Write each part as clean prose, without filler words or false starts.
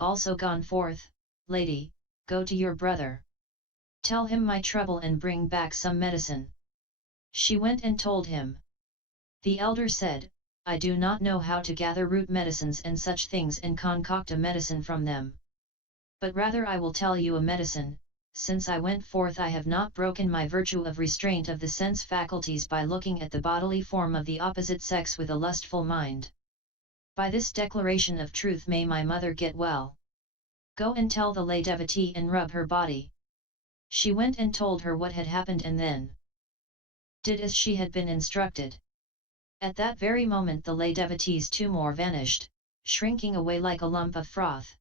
also gone forth, lady, go to your brother. Tell him my trouble and bring back some medicine. She went and told him. The elder said, I do not know how to gather root medicines and such things and concoct a medicine from them. But rather I will tell you a medicine. Since I went forth I have not broken my virtue of restraint of the sense faculties by looking at the bodily form of the opposite sex with a lustful mind. By this declaration of truth may my mother get well. Go and tell the lay devotee and rub her body. She went and told her what had happened and then did as she had been instructed. At that very moment the lay devotee's tumor vanished, shrinking away like a lump of froth.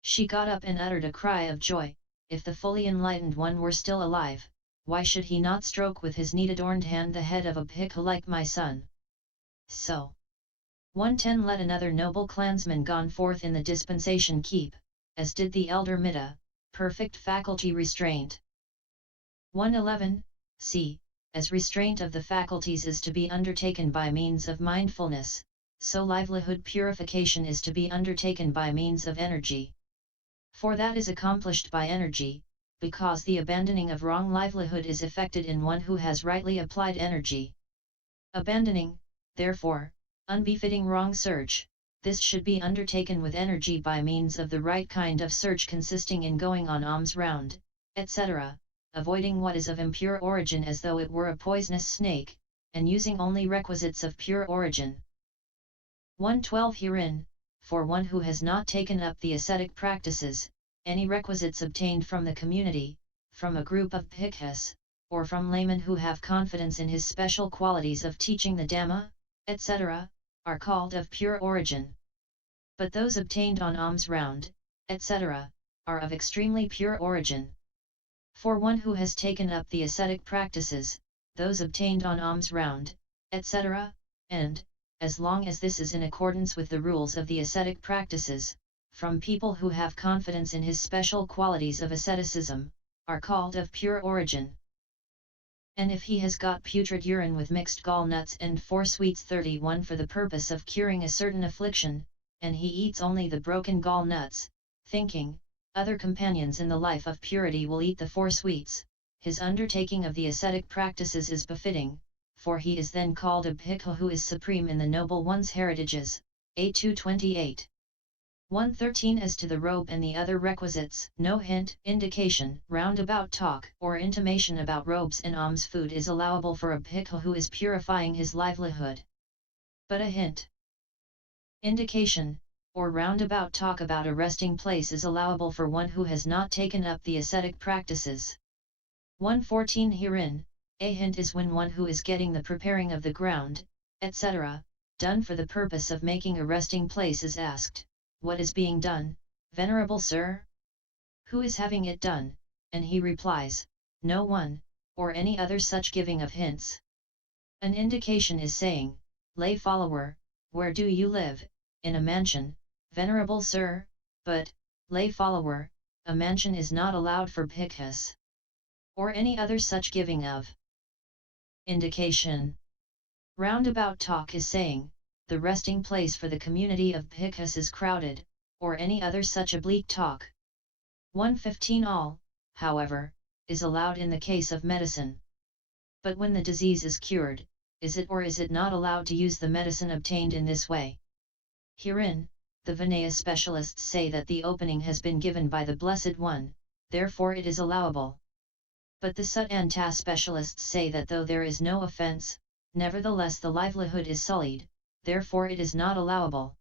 She got up and uttered a cry of joy. If the fully enlightened one were still alive, why should he not stroke with his neat-adorned hand the head of a bhikkhu like my son? So 110 Let another noble clansman gone forth in the dispensation keep, as did the elder Mitta, perfect faculty restraint. 111 See, as restraint of the faculties is to be undertaken by means of mindfulness, so livelihood purification is to be undertaken by means of energy. For that is accomplished by energy, because the abandoning of wrong livelihood is effected in one who has rightly applied energy. Abandoning, therefore, unbefitting wrong search, this should be undertaken with energy by means of the right kind of search consisting in going on alms round, etc., avoiding what is of impure origin as though it were a poisonous snake, and using only requisites of pure origin. 112 Herein, for one who has not taken up the ascetic practices, any requisites obtained from the community, from a group of bhikkhus, or from laymen who have confidence in his special qualities of teaching the Dhamma, etc., are called of pure origin. But those obtained on alms round, etc., are of extremely pure origin. For one who has taken up the ascetic practices, those obtained on alms round, etc., and, as long as this is in accordance with the rules of the ascetic practices, from people who have confidence in his special qualities of asceticism, are called of pure origin. And if he has got putrid urine with mixed gall nuts and 4 sweets 31 for the purpose of curing a certain affliction, and he eats only the broken gall nuts, thinking, other companions in the life of purity will eat the 4 sweets, his undertaking of the ascetic practices is befitting, for he is then called a bhikkhu who is supreme in the noble one's heritages. A228. 113 As to the robe and the other requisites, no hint, indication, roundabout talk, or intimation about robes and alms food is allowable for a bhikkhu who is purifying his livelihood. But a hint, indication, or roundabout talk about a resting place is allowable for one who has not taken up the ascetic practices. 114 Herein, a hint is when one who is getting the preparing of the ground, etc., done for the purpose of making a resting place is asked, what is being done, venerable sir? Who is having it done? And he replies, no one, or any other such giving of hints. An indication is saying, lay follower, where do you live? In a mansion, venerable sir, but, lay follower, a mansion is not allowed for bhikkhus. Or any other such giving of indication. Roundabout talk is saying, the resting place for the community of bhikkhus is crowded, or any other such oblique talk. 115 All, however, is allowed in the case of medicine. But when the disease is cured, is it or is it not allowed to use the medicine obtained in this way? Herein, the Vinaya specialists say that the opening has been given by the Blessed One, therefore it is allowable. But the Sutta specialists say that though there is no offense, nevertheless the livelihood is sullied, therefore it is not allowable.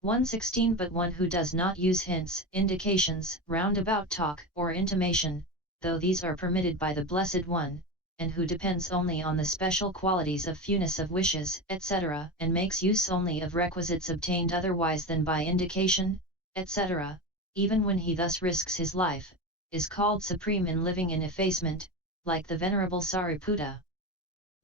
116 But one who does not use hints, indications, roundabout talk, or intimation, though these are permitted by the Blessed One, and who depends only on the special qualities of fewness of wishes, etc., and makes use only of requisites obtained otherwise than by indication, etc., even when he thus risks his life, is called supreme in living in effacement, like the Venerable Sariputta.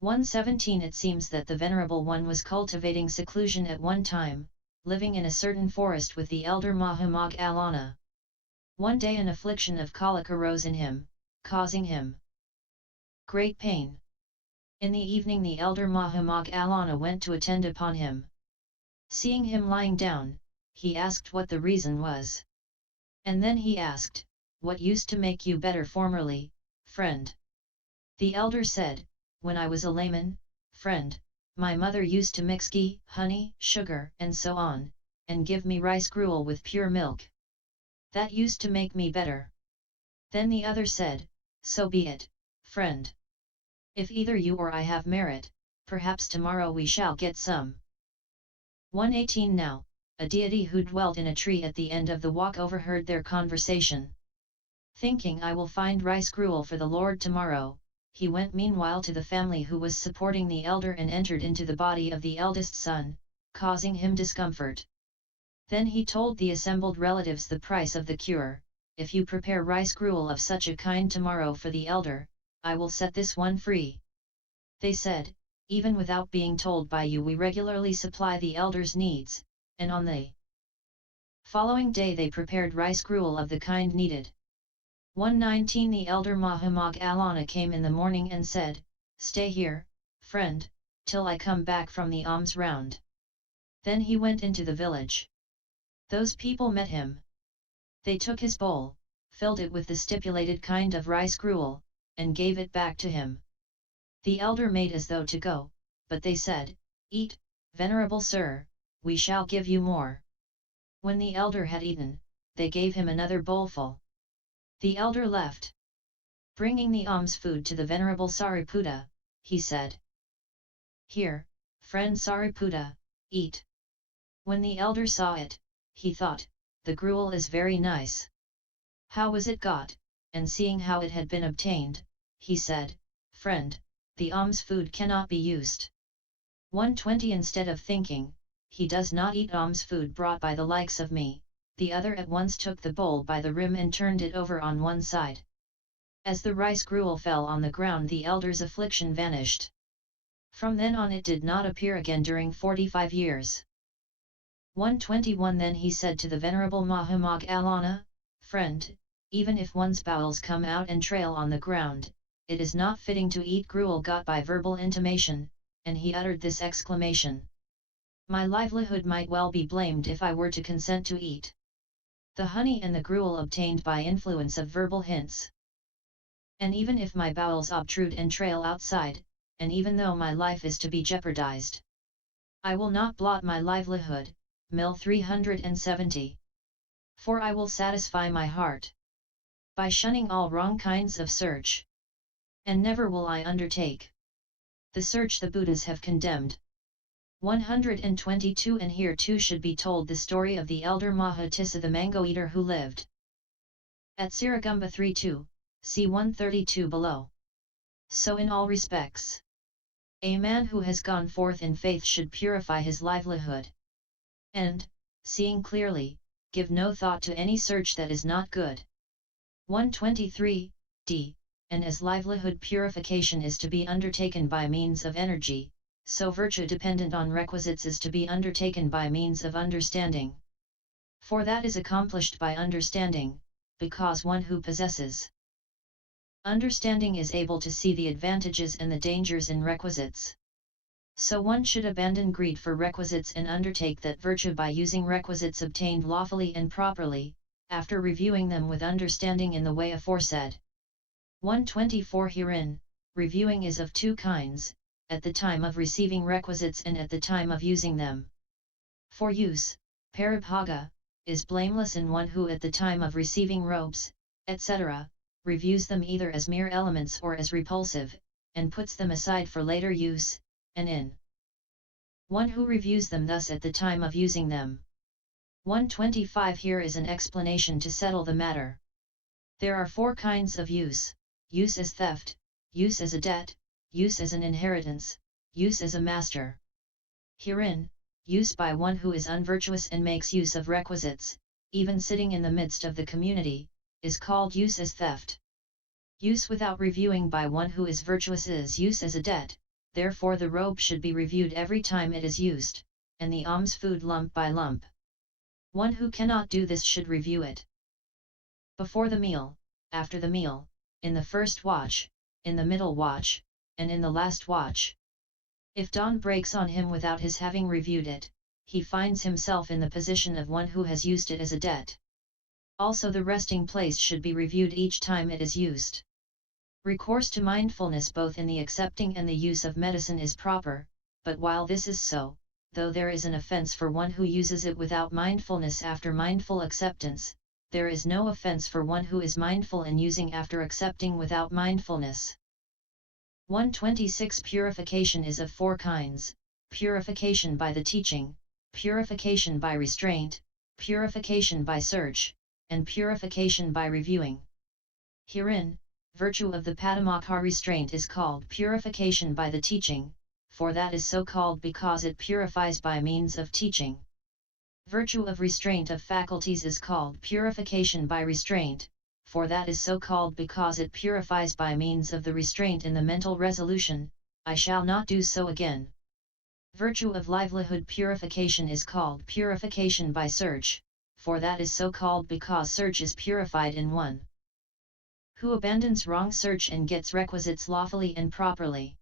117 It seems that the Venerable One was cultivating seclusion at one time, living in a certain forest with the elder Mahamoggalana. One day an affliction of colic arose in him, causing him great pain. In the evening the elder Mahamoggalana went to attend upon him. Seeing him lying down, he asked what the reason was. And then he asked, "What used to make you better formerly, friend?" The elder said, "When I was a layman, friend, my mother used to mix ghee, honey, sugar, and so on, and give me rice gruel with pure milk. That used to make me better." Then the other said, "So be it, friend. If either you or I have merit, perhaps tomorrow we shall get some." 118 Now, a deity who dwelt in a tree at the end of the walk overheard their conversation. Thinking, "I will find rice gruel for the Lord tomorrow," he went meanwhile to the family who was supporting the elder and entered into the body of the eldest son, causing him discomfort. Then he told the assembled relatives the price of the cure. "If you prepare rice gruel of such a kind tomorrow for the elder, I will set this one free." They said, "Even without being told by you we regularly supply the elder's needs," and on the following day they prepared rice gruel of the kind needed. 119 The elder Naoamoli came in the morning and said, "Stay here, friend, till I come back from the alms round." Then he went into the village. Those people met him. They took his bowl, filled it with the stipulated kind of rice gruel, and gave it back to him. The elder made as though to go, but they said, "Eat, venerable sir, we shall give you more." When the elder had eaten, they gave him another bowlful. The elder left. Bringing the alms food to the venerable Sariputta, he said, "Here, friend Sariputta, eat." When the elder saw it, he thought, "The gruel is very nice. How was it got?" And seeing how it had been obtained, he said, "Friend, the alms food cannot be used." 120 Instead of thinking, "He does not eat alms food brought by the likes of me," the other at once took the bowl by the rim and turned it over on one side. As the rice gruel fell on the ground, the elder's affliction vanished. From then on it did not appear again during 45 years. 121 Then he said to the venerable Naoamoli, "Friend, even if one's bowels come out and trail on the ground, it is not fitting to eat gruel got by verbal intimation," and he uttered this exclamation, "My livelihood might well be blamed if I were to consent to eat the honey and the gruel obtained by influence of verbal hints. And even if my bowels obtrude and trail outside, and even though my life is to be jeopardized, I will not blot my livelihood." Mill 370. "For I will satisfy my heart by shunning all wrong kinds of search, and never will I undertake the search the Buddhas have condemned." 122 And here too should be told the story of the elder Mahatissa, the mango eater who lived at Siragumba 32, see 132 below. So in all respects, a man who has gone forth in faith should purify his livelihood, and, seeing clearly, give no thought to any search that is not good. 123, d. And as livelihood purification is to be undertaken by means of energy, so virtue dependent on requisites is to be undertaken by means of understanding. For that is accomplished by understanding, because one who possesses understanding is able to see the advantages and the dangers in requisites. So one should abandon greed for requisites and undertake that virtue by using requisites obtained lawfully and properly, after reviewing them with understanding in the way aforesaid. 124 Herein, reviewing is of two kinds, at the time of receiving requisites and at the time of using them. For use, paribhaga, is blameless in one who at the time of receiving robes, etc., reviews them either as mere elements or as repulsive, and puts them aside for later use, and in one who reviews them thus at the time of using them. 125 Here is an explanation to settle the matter. There are four kinds of use: use as theft, use as a debt, use as an inheritance, use as a master. Herein, use by one who is unvirtuous and makes use of requisites, even sitting in the midst of the community, is called use as theft. Use without reviewing by one who is virtuous is use as a debt, therefore the robe should be reviewed every time it is used, and the alms food lump by lump. One who cannot do this should review it before the meal, after the meal, in the first watch, in the middle watch, and in the last watch. If dawn breaks on him without his having reviewed it, he finds himself in the position of one who has used it as a debt. Also the resting place should be reviewed each time it is used. Recourse to mindfulness both in the accepting and the use of medicine is proper, but while this is so, though there is an offense for one who uses it without mindfulness after mindful acceptance, there is no offense for one who is mindful in using after accepting without mindfulness. 126 Purification is of four kinds: purification by the teaching, purification by restraint, purification by search, and purification by reviewing. Herein, virtue of the Padamokha restraint is called purification by the teaching, for that is so called because it purifies by means of teaching. Virtue of restraint of faculties is called purification by restraint, for that is so called because it purifies by means of the restraint in the mental resolution, I shall not do so again. Virtue of livelihood purification is called purification by search, for that is so called because search is purified in one who abandons wrong search and gets requisites lawfully and properly.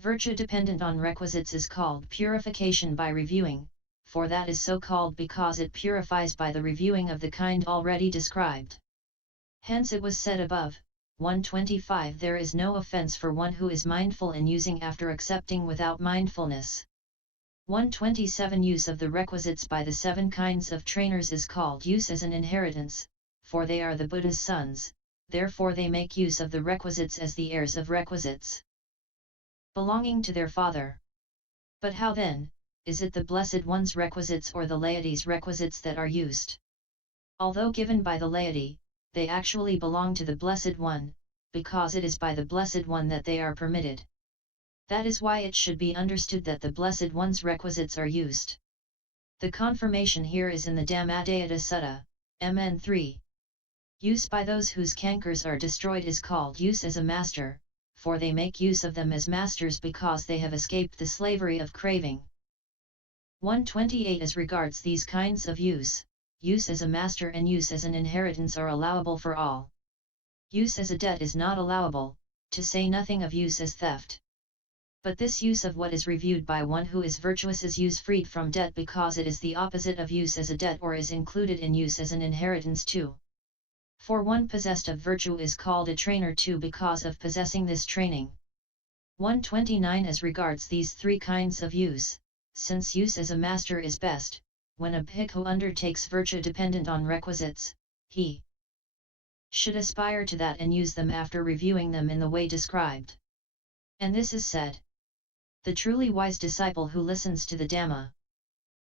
Virtue dependent on requisites is called purification by reviewing, for that is so called because it purifies by the reviewing of the kind already described. Hence it was said above, 125 There is no offense for one who is mindful in using after accepting without mindfulness. 127 Use of the requisites by the seven kinds of trainers is called use as an inheritance, for they are the Buddha's sons, therefore they make use of the requisites as the heirs of requisites belonging to their father. But how then, is it the Blessed One's requisites or the laity's requisites that are used? Although given by the laity, they actually belong to the Blessed One, because it is by the Blessed One that they are permitted. That is why it should be understood that the Blessed One's requisites are used. The confirmation here is in the Dhammadayata Sutta, MN 3. Use by those whose cankers are destroyed is called use as a master, for they make use of them as masters because they have escaped the slavery of craving. 128 As regards these kinds of use as a master and use as an inheritance are allowable for all. Use as a debt is not allowable, to say nothing of use as theft. But this use of what is reviewed by one who is virtuous is use freed from debt because it is the opposite of use as a debt or is included in use as an inheritance too. For one possessed of virtue is called a trainer too because of possessing this training. 129 As regards these three kinds of use, since use as a master is best, when a bhikkhu undertakes virtue dependent on requisites, he should aspire to that and use them after reviewing them in the way described. And this is said. The truly wise disciple who listens to the Dhamma,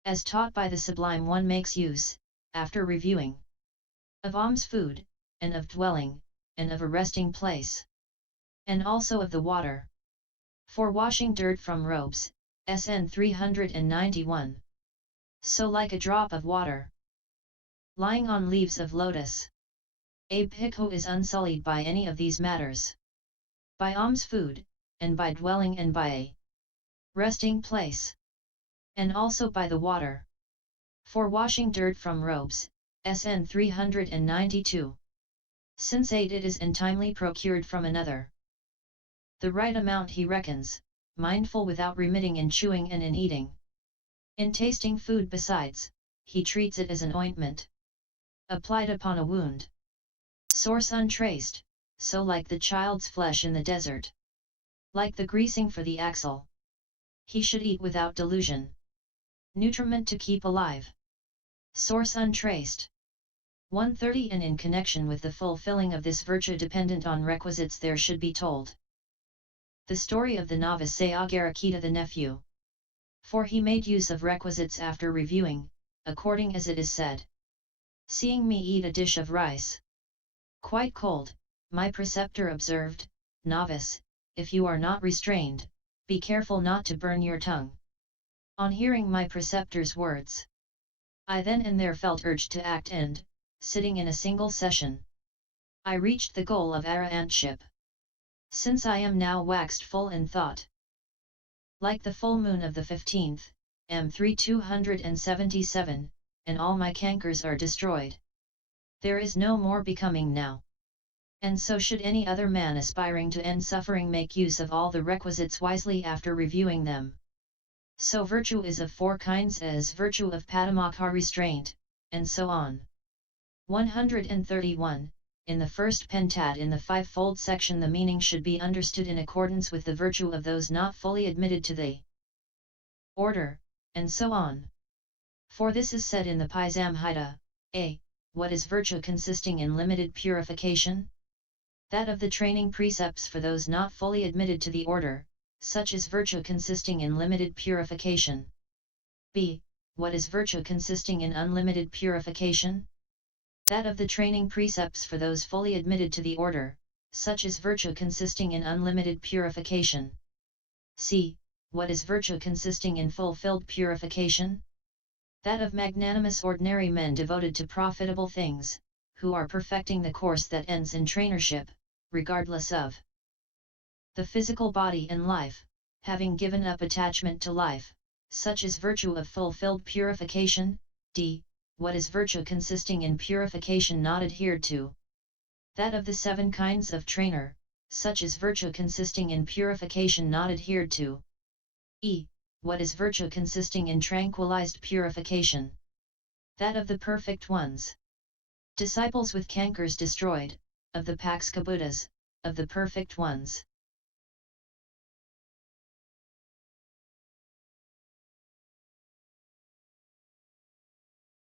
as taught by the Sublime One, makes use, after reviewing, of alms food, and of dwelling, and of a resting place, and also of the water for washing dirt from robes, SN 391. So like a drop of water lying on leaves of lotus, a bhikkhu is unsullied by any of these matters. By alms food, and by dwelling and by a resting place, and also by the water for washing dirt from robes, SN 392. Since aid it is untimely procured from another. The right amount he reckons, mindful without remitting in chewing and in eating. In tasting food besides, he treats it as an ointment applied upon a wound. Source untraced, so like the child's flesh in the desert. Like the greasing for the axle. He should eat without delusion. Nutriment to keep alive. Source untraced. 130 And in connection with the fulfilling of this virtue dependent on requisites there should be told the story of the novice Sayagarakita the nephew. For he made use of requisites after reviewing, according as it is said. Seeing me eat a dish of rice quite cold, my preceptor observed, Novice, if you are not restrained, be careful not to burn your tongue. On hearing my preceptor's words, I then and there felt urged to act and, sitting in a single session, I reached the goal of arahantship. Since I am now waxed full in thought, like the full moon of the 15th, M3 277, and all my cankers are destroyed. There is no more becoming now. And so should any other man aspiring to end suffering make use of all the requisites wisely after reviewing them. So virtue is of 4 kinds, as virtue of Padamokha restraint, and so on. 131. In the first pentat in the fivefold section, the meaning should be understood in accordance with the virtue of those not fully admitted to the order, and so on. For this is said in the Paisamhita, a. What is virtue consisting in limited purification? That of the training precepts for those not fully admitted to the order, such is virtue consisting in limited purification. b. What is virtue consisting in unlimited purification? That of the training precepts for those fully admitted to the order, such is virtue consisting in unlimited purification. c. What is virtue consisting in fulfilled purification? That of magnanimous ordinary men devoted to profitable things, who are perfecting the course that ends in trainership, regardless of the physical body and life, having given up attachment to life, such is virtue of fulfilled purification. d. What is virtue consisting in purification not adhered to? That of the 7 kinds of trainer, such is virtue consisting in purification not adhered to. e. What is virtue consisting in tranquilized purification? That of the perfect ones. Disciples with cankers destroyed, of the Pakska Buddhas, of the perfect ones.